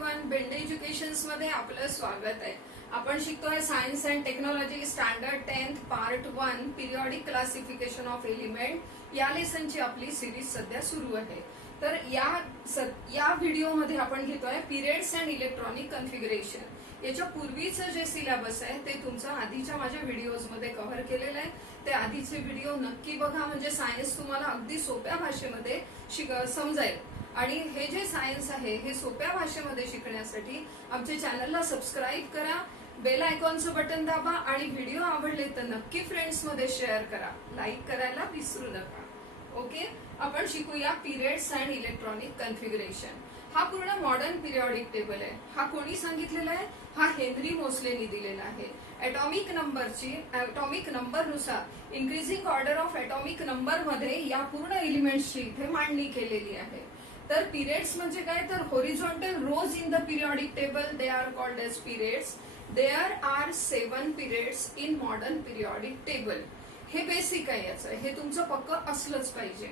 Everyone, Bende educations मध्ये आपलं स्वागत आहे। आपण शिकतोय science and technology standard 10th part 1 periodic classification of element या लेसनची आपली सिरीज सध्या सुरू आहे। तर या व्हिडिओमध्ये आपण घेतोय पिरियड्स अँड इलेक्ट्रॉनिक कॉन्फिगरेशन। याच्या पूर्वीचं जे सिलेबस आहे ते तुमचं आधीच्या माझ्या व्हिडिओज मध्ये कव्हर केलेलं आहे। ते आधीचे व्हिडिओ नक्की बघा, म्हणजे सायन्स तुम्हाला अगदी सोप्या भाषेमध्ये समजेल। आणि हे जे सायन्स आहे हे सोप्या भाषेमध्ये शिकण्यासाठी आमच्या चॅनलला सबस्क्राईब करा, बेल आयकॉनचं बटन दाबा आणि व्हिडिओ आवडले तर नक्की फ्रेंड्स मध्ये शेअर करा, लाईक करायला विसरू नका। ओके, आपण शिकूया पिरियड्स अँड इलेक्ट्रॉनिक कॉन्फिगरेशन। हा पूर्ण मॉडर्न पिरियॉडिक टेबल आहे। हा कोणी सांगितलेला आहे? हा हेनरी मोसलेनी दिलेला आहे। ॲटॉमिक नंबरनुसार increasing order of atomic number मध्ये या पूर्ण एलिमेंट्सची इथे मांडणी केलेली आहे। तर पिरियड्स म्हणजे काय? तर horizontal rows in the periodic table they are called as periods. There are 7 periods in modern periodic table. हे बेसिक आहे याचं, हे तुमचं पक्क असलंच पाहिजे।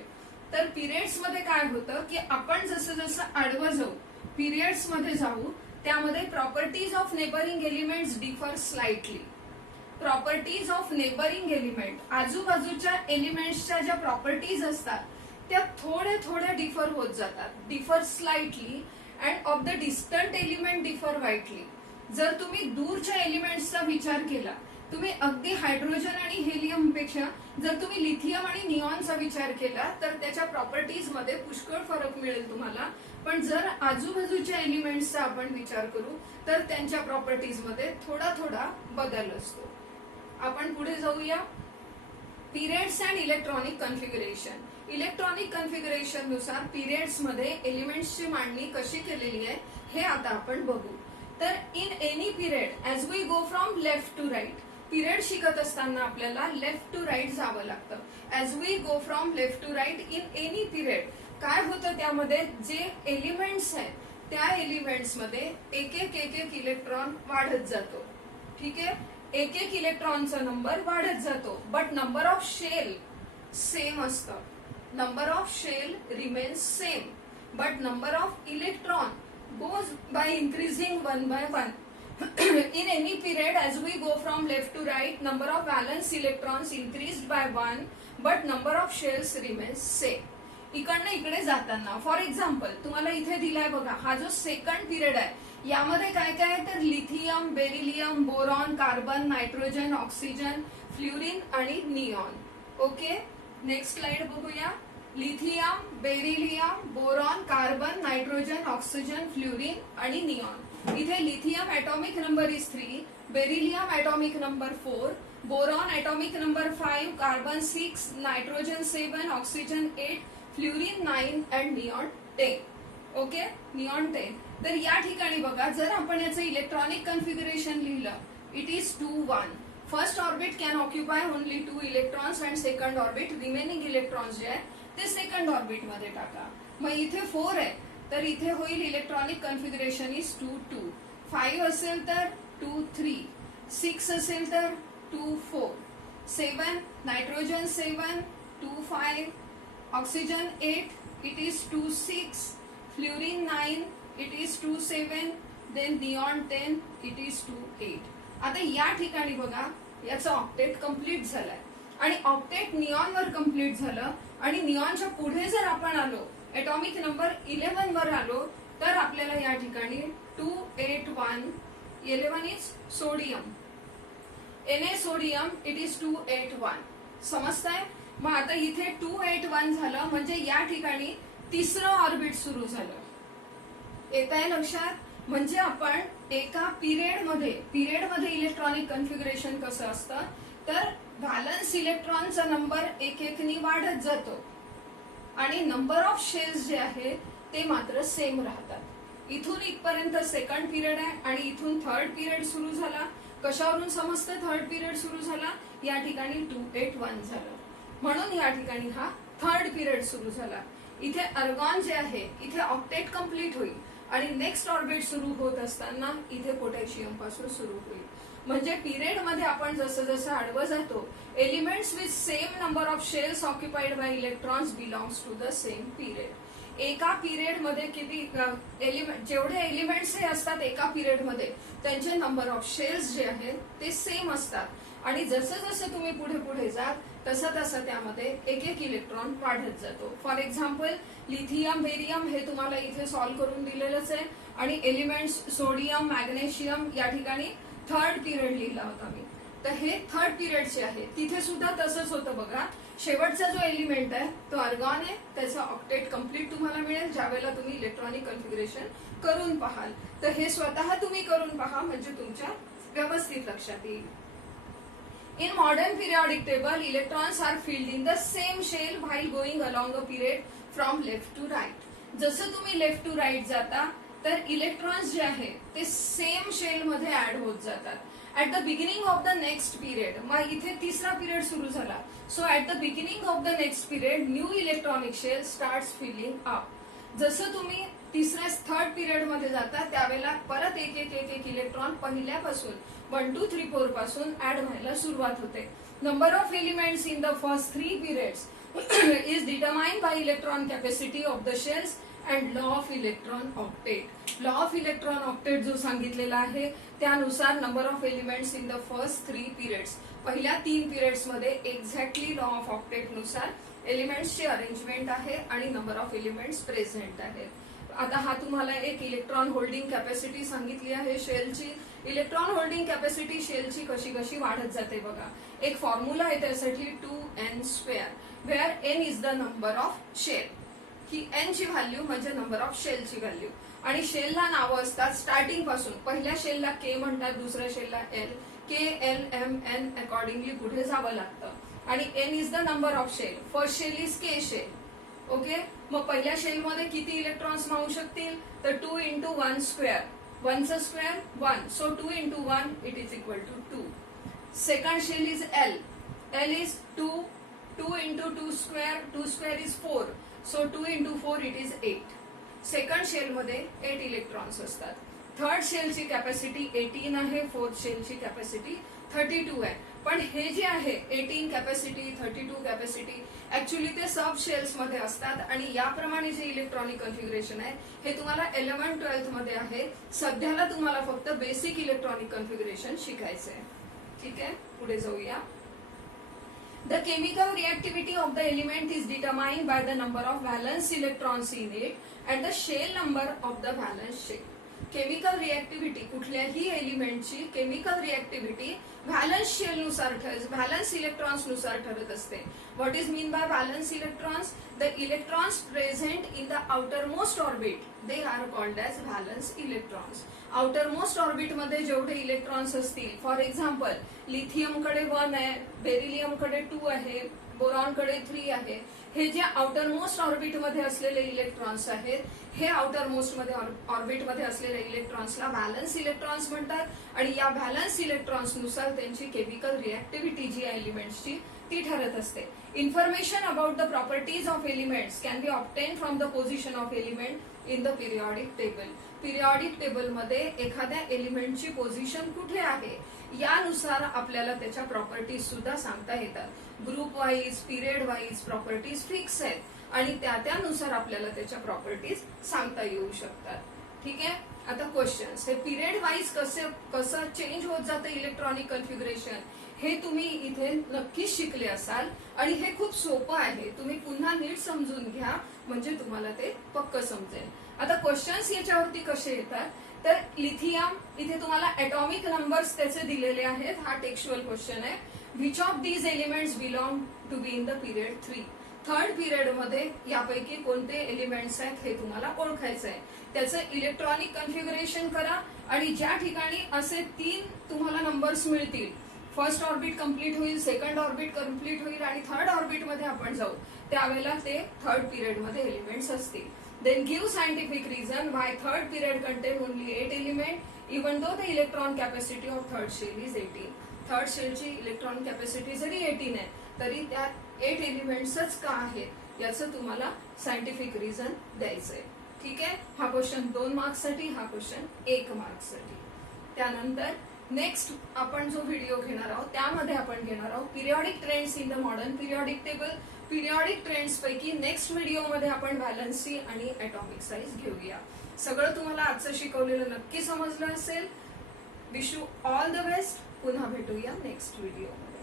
तर पिरियड्स मध्ये काय होतं की आपण जसं जसं आडवं जाऊ पिरियड्स मध्ये जाऊ त्यामध्ये properties of neighbouring elements differ slightly. Properties of neighbouring element, आजूबाजूच्या एलिमेंट्सच्या ज्या प्रॉपर्टीज असतात त्या थोड्या डिफर होत जातात, differ slightly, and of the distant element differ widely. जर तुम्ही दूरच्या एलिमेंट्सचा विचार केला, तुम्ही अगदी हायड्रोजन आणि हेलियम पेक्षा जर तुम्ही लिथियम आणि निऑनचा विचार केला तर त्याच्या प्रॉपर्टीज मध्ये पुष्कळ फरक मिळेल तुम्हाला। पण जर आजूबाजूच्या एलिमेंट्सचा आपण विचार करू तर त्यांच्या प्रॉपर्टीज मध्ये थोडा बदल असतो। आपण पुढे जाऊया। Periods and electronic configuration. Electronic configuration नुसार पिरियड्स मध्ये एलिमेंट्सची मांडणी कशी केलेली आहे हे आता आपण बघू। तर in any period as we go from left to right, period शिकत असताना आपल्याला लेफ्ट टू राईट जावं लागतं। As we go from left to right in any period काय होतं, त्यामध्ये जे एलिमेंट्स आहेत त्या एलिमेंट्स मध्ये एक इलेक्ट्रॉन वाढत जातो। ठीक आहे, एक इलेक्ट्रॉनचा नंबर वाढत जातो, but number of shell same असतं। Number of shell remains same, but number of electron goes by increasing one by one. In any period as we go from left to right, number of valence electrons increased by 1, but number of shells remains same. इकडनं इकडे जाताना for example तुम्हाला इथे दिलाय बघा, हा जो second period आहे यामध्ये काय काय आहे तर lithium, beryllium, boron, carbon, nitrogen, oxygen, fluorine आणि निऑन। ओके, नेक्स्ट स्लाइड बघूया। Lithium, beryllium, boron, carbon, nitrogen, oxygen, fluorine आणि निऑन। इथे lithium atomic number is 3, beryllium atomic number 4, boron atomic number 5, carbon 6, nitrogen 7, oxygen 8, fluorine 9 and neon 10। Okay, neon 10। तर या ठिकाणी बघा, जर आपण याचं इलेक्ट्रॉनिक कॉन्फिगरेशन लिहिलं, it is 2 1। First orbit can occupy only 2 electrons and second orbit remaining electrons जे आहे ते सेकंड ऑर्बिट मध्ये टाका। मग इथे 4 आहे तर इथे होईल इलेक्ट्रॉनिक कॉन्फिगरेशन इज 2 2। 5 असेल तर 2 3, 6 असेल तर 2 4, 7 nitrogen 7 2 5, oxygen 8 it is 2 6, fluorine 9 it is 2 7, then neon 10 it is 2 8। आता या ठिकाणी बघा याचं ऑक्टेट कम्प्लीट झालंय आणि ऑक्टेट निऑन वर कम्प्लीट झालं आणि निऑनच्या पुढे जर आपण आलो, ॲटॉमिक नंबर 11 वर आलो तर आपल्याला या ठिकाणी 2 8 1, 11 is sodium, Na sodium it is 2 8 1। समजताय? मग आता इथे 2 8 1 झालं म्हणजे या ठिकाणी तिसरं ऑर्बिट सुरू झालं। येत आहे लक्षात? म्हणजे आपण एका पिरियड मध्ये इलेक्ट्रॉनिक कॉन्फिगरेशन कसं असतं तर व्हॅलन्स इलेक्ट्रॉनचा नंबर एक वाढत जातो आणि नंबर ऑफ शेल्स जे आहे ते मात्र सेम राहतात। इथून इथपर्यंत सेकंड पिरियड आहे आणि इथून थर्ड पिरियड सुरू झाला। कशावरून समजतं थर्ड पिरियड सुरू झाला? या ठिकाणी 2 8 1 झालं, म्हणून या ठिकाणी हा थर्ड पिरियड सुरू झाला। इथे अर्गॉन जे आहे इथे ऑक्टेट कम्प्लीट होईल आणि नेक्स्ट ऑर्बिट सुरू होत असताना इथे पोटॅशियम पासून सुरू होईल। म्हणजे पिरियड मध्ये आपण जसं जसं आडवं जातो elements with same number of shells occupied by electrons belongs to the same period. एका पिरियड मध्ये किती एलिमेंट, जेवढे एलिमेंट्स हे असतात एका पिरियड मध्ये त्यांचे नंबर ऑफ शेल्स जे आहेत ते सेम असतात आणि जसं जसं तुम्ही पुढे पुढे जात तसं तसं त्यामध्ये एक एक इलेक्ट्रॉन वाढत जातो. फॉर एक्झाम्पल लिथियम, बेरियम हे तुम्हाला इथे सॉल्व्ह करून दिलेलंच आहे आणि एलिमेंट्स सोडियम, मॅग्नेशियम या ठिकाणी थर्ड पिरियड लिहिला होता मी. तर हे थर्ड पिरियडचे आहे. तिथे सुद्धा तसंच होतं बघा. शेवटचा जो एलिमेंट आहे तो आर्गॉन आहे. त्याचा ऑक्टेट कम्प्लीट तुम्हाला मिळेल ज्यावेळेला तुम्ही इलेक्ट्रॉनिक कन्फिगरेशन करून पाहाल. तर हे स्वतः तुम्ही करून पहा म्हणजे तुमच्या व्यवस्थित लक्षात येईल. In modern periodic table, electrons are filled in the same shell while going along a period from left to right. जसं तुम्ही लेफ्ट टू राईट जाता तर इलेक्ट्रॉन्स जे आहे ते सेम शेल मध्ये ऍड होत जातात. At the beginning of the next period, मग इथे तिसरा पिरियड सुरू झाला. So at the beginning of the next period new electronic shell starts filling up. जसं तुम्ही तिसऱ्या थर्ड पिरियड मध्ये जाता त्यावेळेला परत एक एक एक एक इलेक्ट्रॉन पहिल्यापासून 1, 2, 3, 4 पासून ऍड व्हायला सुरुवात होते. Number of elements in the first 3 periods is determined by electron capacity of the shells and law of electron octet. Law of electron octet जो सांगितलेला आहे त्यानुसार number of elements in the first 3 periods, पहिल्या 3 periods मध्ये exactly law of octet नुसार एलिमेंट्सची arrangement आहे आणि number of elements present आहेत. आता हा तुम्हाला एक इलेक्ट्रॉन होल्डिंग कॅपॅसिटी सांगितली आहे शेलची. इलेक्ट्रॉन होल्डिंग कॅपॅसिटी शेलची कशी कशी वाढत जाते बघा. एक फॉर्म्युला आहे त्यासाठी 2n², where n is the number of shell. ही n ची व्हॅल्यू म्हणजे नंबर ऑफ शेलची व्हॅल्यू आणि शेलला नावं असतात स्टार्टिंग पासून. पहिल्या शेलला k म्हणतात, दुसऱ्या शेलला l, k, l, m, n accordingly पुढे जावं लागतं आणि n is the number of shell. First shell is k shell. Okay, मग पहिल्या शेल मध्ये किती इलेक्ट्रॉन्स मावू शकतील तर 2 × 1². 1 चा square 1, so 2 × 1 it is equal to 2. Second shell is L. L is 2, 2 × 2², 2² is 4, so 2 × 4 it is 8. Second shell मध्ये 8 electrons असतात. Third शेलची capacity 18 आहे, फोर्थ शेलची कॅपॅसिटी 32 आहे. पण हे जे आहे 18 कॅपॅसिटी, 32 कॅपॅसिटी ऍक्च्युली ते सब शेल्स मध्ये असतात आणि याप्रमाणे जे इलेक्ट्रॉनिक कन्फिगरेशन आहे हे तुम्हाला 11th-12th मध्ये आहे. सध्याला तुम्हाला फक्त बेसिक इलेक्ट्रॉनिक कन्फिगरेशन शिकायचं आहे. ठीक आहे, पुढे जाऊया. The chemical reactivity of the element is determined by the number of valence electrons in it and the shell number of the valence shell. Chemical reactivity कुठल्याही एलिमेंटची केमिकल रिएक्टिव्हिटी व्हॅलन्स शेल नुसार valence electrons नुसार ठरत असते. What is mean by valence electrons? The electrons present in the outermost orbit they are called as valence electrons. Outermost orbit मध्ये जेवढे electrons असतील, for example lithium कडे 1 आहे, beryllium कडे 2 आहे, बोरॉन कडे 3 आहे. हे जे आउटर मोस्ट ऑर्बिट मध्ये असलेले इलेक्ट्रॉन्स आहेत हे आउटर मोस्ट मध्ये ऑर्बिट मध्ये असलेल्या इलेक्ट्रॉन्सला व्हॅलन्स इलेक्ट्रॉन्स म्हणतात आणि या व्हॅलन्स इलेक्ट्रॉन्स नुसार त्यांची केमिकल रिएक्टिव्हिटी जी आहे एलिमेंट्सची ती ठरत असते. Information about the properties of elements can be obtain from the position of element in the periodic table. Periodic table मध्ये एखाद्या एलिमेंटची पोझिशन कुठे आहे यानुसार आपल्याला त्याच्या प्रॉपर्टीज सुद्धा सांगता येतात. Group wise, period wise properties fix आहेत आणि त्यानुसार आपल्याला त्याच्या प्रॉपर्टीज सांगता येऊ शकतात. ठीक आहे, आता क्वेश्चन्स. हे पिरियड वाईज कसं चेंज होत जातं इलेक्ट्रॉनिक कन्फिगरेशन हे तुम्ही इथे नक्कीच शिकले असाल आणि हे खूप सोपं आहे. तुम्ही पुन्हा नीट समजून घ्या म्हणजे तुम्हाला ते पक्क समजेल. आता क्वेश्चन्स याच्यावरती कसे येतात तर लिथियम, इथे तुम्हाला ॲटॉमिक नंबर्स त्याचे दिलेले आहेत. हा टेक्स्चुअल क्वेश्चन आहे. Which of these elements belong to be in the period 3? Third period मध्ये यापैकी कोणते एलिमेंट्स आहेत हे तुम्हाला ओळखायचं आहे. त्याचं इलेक्ट्रॉनिक कन्फिगरेशन करा आणि ज्या ठिकाणी असे 3 तुम्हाला नंबर्स मिळतील, फर्स्ट ऑर्बिट कम्प्लीट होईल, सेकंड ऑर्बिट कम्प्लीट होईल आणि थर्ड ऑर्बिट मध्ये आपण जाऊ त्यावेळेला ते थर्ड पिरियड मध्ये एलिमेंट्स असतील. Then give scientific reason why third period contain only 8 element even though the electron capacity of third shell is 18. Third शेलची इलेक्ट्रॉन कॅपॅसिटी जरी 18 आहे तरी त्यात 8 एलिमेंट्सच का आहेत याचं तुम्हाला सायंटिफिक रिझन द्यायचंय. ठीक आहे, हा क्वेश्चन 2 मार्क्ससाठी, हा क्वेश्चन 1 मार्क्ससाठी. त्यानंतर नेक्स्ट आपण जो व्हिडिओ घेणार आहोत त्यामध्ये आपण घेणार आहोत periodic trends in the modern periodic table. Periodic trends पैकी नेक्स्ट व्हिडिओमध्ये आपण व्हॅलन्सी आणि ॲटॉमिक साईज घेऊया. सगळं तुम्हाला आजचं शिकवलेलं नक्की समजलं असेल. Wish you all the best. पुन्हा भेटूया नेक्स्ट व्हिडिओमध्ये.